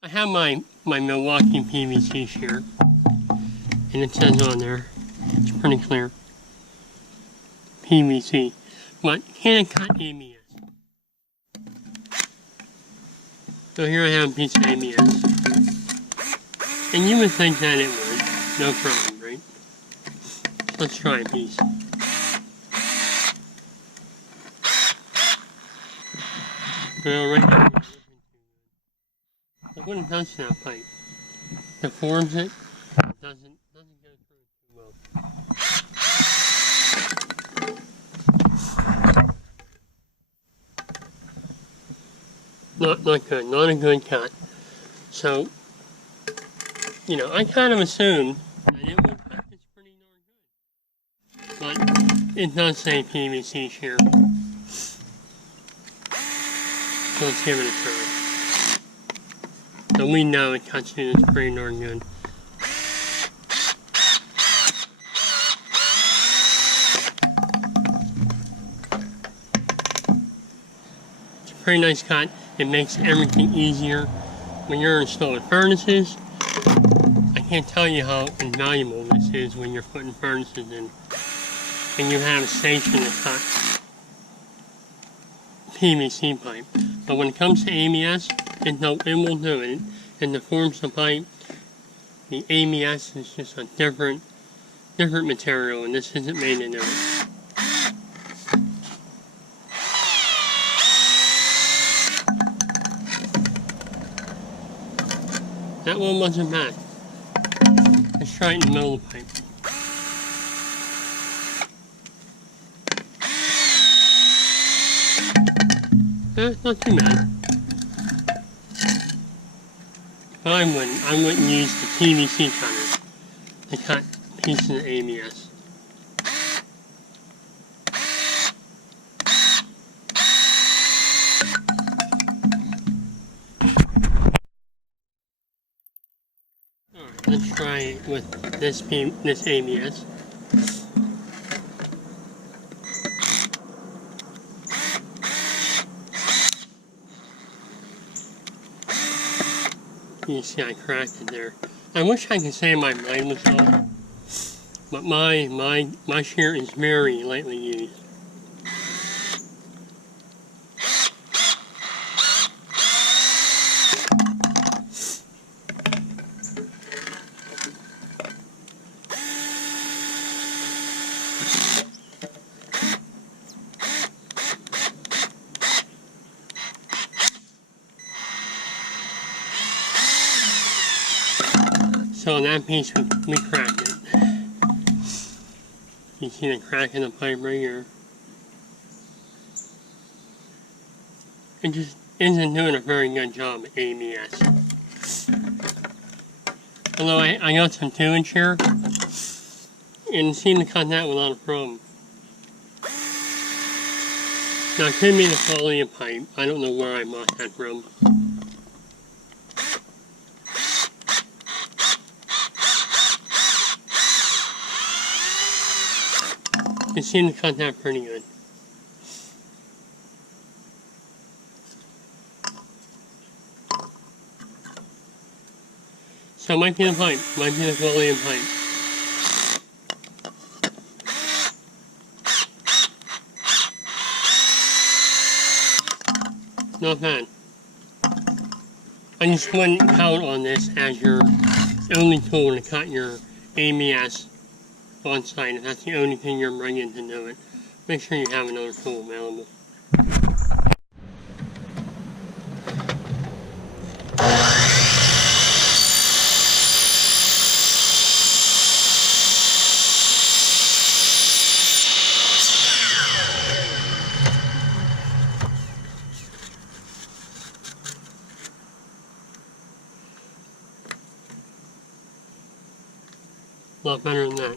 I have my Milwaukee PVC shear, and it says on there, it's pretty clear, PVC, but can it cut ABS? So here I have a piece of ABS, and you would think that it would, no problem, right? Let's try a piece. Well, right now, I wouldn't touch that pipe. Deforms it, doesn't go through it too well. Not good, not a good cut. So, I kind of assumed that it would cut this pretty darn good. But it does say PVC shear. So let's give it a try. So we know it cuts through this pretty darn good. It's a pretty nice cut. It makes everything easier when you're installing furnaces. I can't tell you how invaluable this is when you're putting furnaces in and you have a station to cut PVC pipe. But when it comes to ABS, it will do it. It deforms the pipe. The ABS is just a different material, and this isn't made to do it. That one wasn't bad. Let's try it in the middle of the pipe. Not too bad. But I wouldn't use the PVC cutter to cut pieces of ABS. Alright, let's try it with this ABS. You see I cracked it there. I wish I could say my mind was off, but my shear is very lightly used. So in that piece, we cracked it. You see the crack in the pipe right here. It just isn't doing a very good job at ABS. Although I got some 2-inch here, and it seemed to cut that without a problem. Now it could be the quality of pipe. I don't know where I bought that from. It seemed to cut that pretty good. So it might be the pipe, might be the quality of pipe. Not bad. I just wouldn't count on this as your only tool to cut your ABS on site. If that's the only thing you're bringing to do it, make sure you have another tool available. A lot better than that.